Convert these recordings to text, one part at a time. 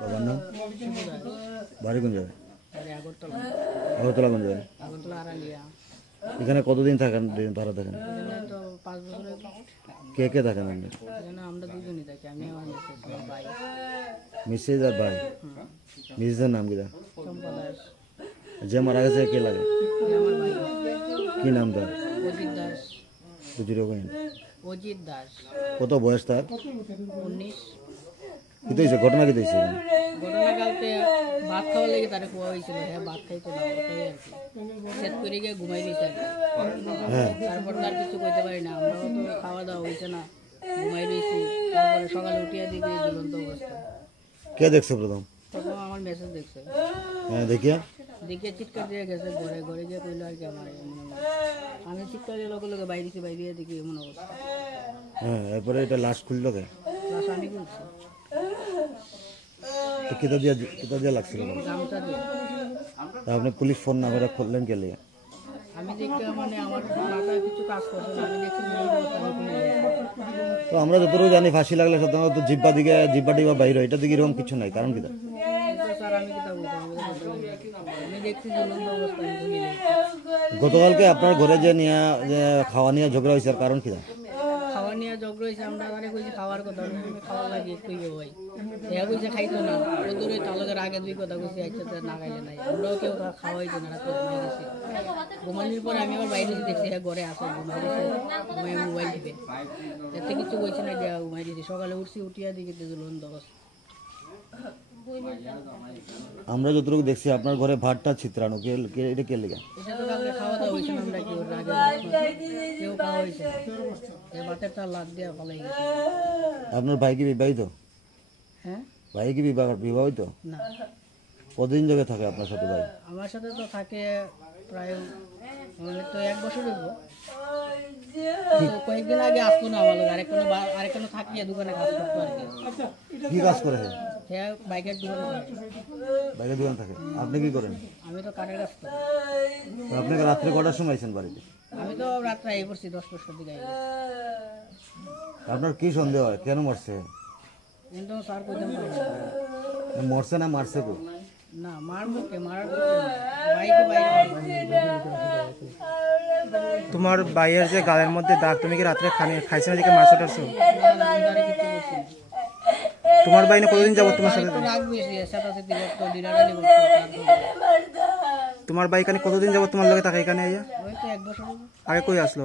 বাবার নাম? বাড়ি কোন জায়গায়? আগরতলা কোন জায়গায়? এখানে কতদিন থাকেন, ভাড়া থাকেন? কে কে থাকেন আপনি? মিসেস আর ভাই। মিসেসের নাম কি? যে মারা গেছে কে লাগে? কি নাম তার? অজিত দাস। কত বয়স তার? 19। কি হয়েছে? ঘটনা কি হয়েছে? ঘটনা কালকে ভাত খাওয়ার লেগে তারা খোয়া হয়েছিল। হ্যাঁ, ভাত খাইতো না, ওটাই আর কি সেট করে গিয়ে ঘুমাই দিয়েছে। হ্যাঁ, তারপর তার কিছু কইতে পারি না, আমরাও তো খাওয়া দাওয়া হয়েছে না, ঘুমাই দিয়েছি। তারপরে সকালে উঠিয়ে দিকে ঝুলন্ত অবস্থা। কে দেখছে প্রথম? তখন আমার মেসেজ দেখছে। হ্যাঁ, দেখিয়া চিৎকার দিয়ে গেছে, ঘরে ঘরে গিয়ে কইলো আর কি আমার এমন অবস্থা। আমি চিৎকার দিয়ে লগে লগে বাইরে দেখি এমন অবস্থা। হ্যাঁ, এরপরে এটা লাশ খুললো কে? লাশ আমি খুলছি। কিতা দিয়া লাগছিল? গামছা দিয়ে। আপনি পুলিশ ফোন না করে খুললেন কে লিগে? আমি দেখতে মানে আমার মাথায় কিছু কাজ করছে না, আমি দেখছি ঝুলন্ত অবস্থা, আমি খুলে দিয়েছি। তো আমরা যতটুকু জানি ফাঁসি লাগলে সাধারণত জিব্বা টিব্বা বাইর হয়, এটা দিকে এরকম কিছু নাই, কারণ কিতা? স্যার আমি কি তা বলতাম, আমি দেখছি ঝুলন্ত অবস্থা, আমি খুলে দিয়েছি। গতকালকে আপনার ঘরে যে খাওয়া নিয়ে ঝগড়া হয়েছে, কারণ কিতা? খাওয়া নিয়ে ঝগড়া হয়েছে, আমরা আগে কইছি খাওয়ার কথা, আমি খাওয়া লাগে একটু ভাই এ কইছে খাইতো না, ও দূরে তালকের আগে দুই কথা কইছি, একসাথে না খাইলে নাই। আমরাও কেউ খাওয়াইতো না, রাতে ঘুমাই গেছি। ঘুমানোর পরে আমি আবার বাইরে দেখছি হ্যাঁ ঘরে আসে, ঘুমাই গেছে, ঘুমাই মোবাইল টিপে। এতে কিছু কইছে না, দেওয়া ঘুমাই দিয়েছি। সকালে উঠিয়া দিকে ঝুলন্ত অবস্থা। আমরা যতটুকু দেখছি আপনার ঘরে ভাতটা ছিত্রানো, এটা কে লেগে? এটা তো কালকে খাওয়া দাওয়া হয়েছে না, আমরা কেউ কেউ খাওয়া হয়েছে না, ভাতের তার লাদ দিয়ে ফলাই গেছে। আপনার ভাই কি বিবাহিত? হ্যাঁ। ভাই কি বিবাহিত? না। কতদিন ধরে থাকে আপনার সাথে ভাই? আমার সাথে তো থাকে প্রায় তো 1 বছর হইব। কয়েকদিন আগে আসতো না আমার লোক, আরেকখানে থাকিয়ে দোকানে কাজ করতো আর কি। কি কাজ করে? হ্যাঁ, বাইকের দোকানে থাকে। বাইকের দোকান থাকে। আপনি কি করেন? আমি তো কাঠের কাজ করি। আপনি রাত্রে কটার সময় আইছেন বাড়িতে? আমি তো রাত্রে আই পড়ছি 10-10টার দিকে। আপনার কি সন্দেহ হয়, কেন মরছে? কিন্তু স্যার কইতাম মরছে না মারছে কো? না, মারবো কে, মারার বাইকে তোমার ভাইয়ের যে গালের মধ্যে দাগ, তুমি কি রাত্রে খাইছো না দিকে মারছো টারছো? তোমার ভাই না কতদিন যাবো তোমার সাথে? তোমার ভাই এখানে কতদিন যাবো তোমার লগে থাকে এখানে? 1 বছর আগে কই আসলো?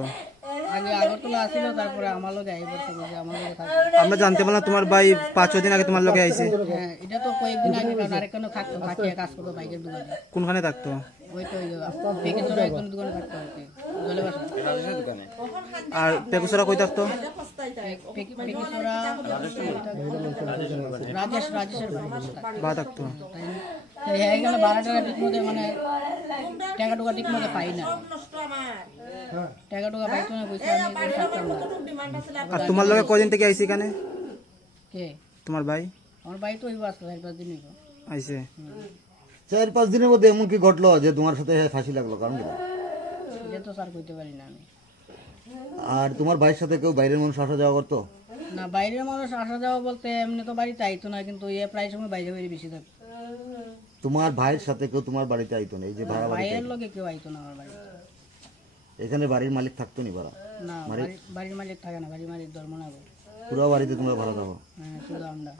আগে আগরতলা আসিল, তারপরে আমার লগে আই পড়ছে, আমার লগে থাকে। আমরা জানতে পারলাম তোমার ভাই 5-6 দিন আগে তোমার লগে আইছে। হ্যাঁ, এটা তো কয়েকদিন আগে, কারণ আরেকখানে থাকতো, থাকিয়ে কাজ করতো বাইকের দোকানে। কোনখানে থাকতো? ওই তো পেকেছড়া একজন দোকানে থাকতো আর কি, জলেবাসা দোকানে। আর পেকুছড়া কই থাকতো? পেকেছড়া রাজেশের বা থাকতো। হ্যাঁ, এখানে ভাড়াটা ঠিক মতো মানে টাকা টুকা ঠিক মতো পাই না, টাকা টুকা পাইতো না, কইছে আমি থাকতাম না। আর তোমার লগে কদিন থেকে আইছে এখানে? কে? তোমার ভাই? আমার ভাই তো ওই আসলো 4-5 দিন আইছে। 4-5 দিনের মধ্যে এমন কি ঘটলো যে তোমার সাথে ফাঁসি লাগলো, কারণ কি? এটা তো স্যার কইতে পারি না আমি। আর তোমার ভাইয়ের সাথে কেউ বাইরের মানুষ আসা যাওয়া করতো? না, বাইরের মানুষ আসা যাওয়া বলতে এমনি তো বাড়িতে আইতো না, কিন্তু প্রায় সময় বাইরে বেশি থাকতো। তোমার ভাইয়ের সাথে কেউ তোমার বাড়িতে আইতো না? এই যে ভাড়া বাড়ি, ভাইয়ের লোকে কেউ আইতো না আমার বাড়িতে। এখানে বাড়ির মালিক থাকতো নি ভাড়া? না, বাড়ির মালিক থাকে না, বাড়ির মালিক ধর্ম না। পুরো বাড়িতে তোমরা ভাড়া দাও? হ্যাঁ, শুধু আমরা।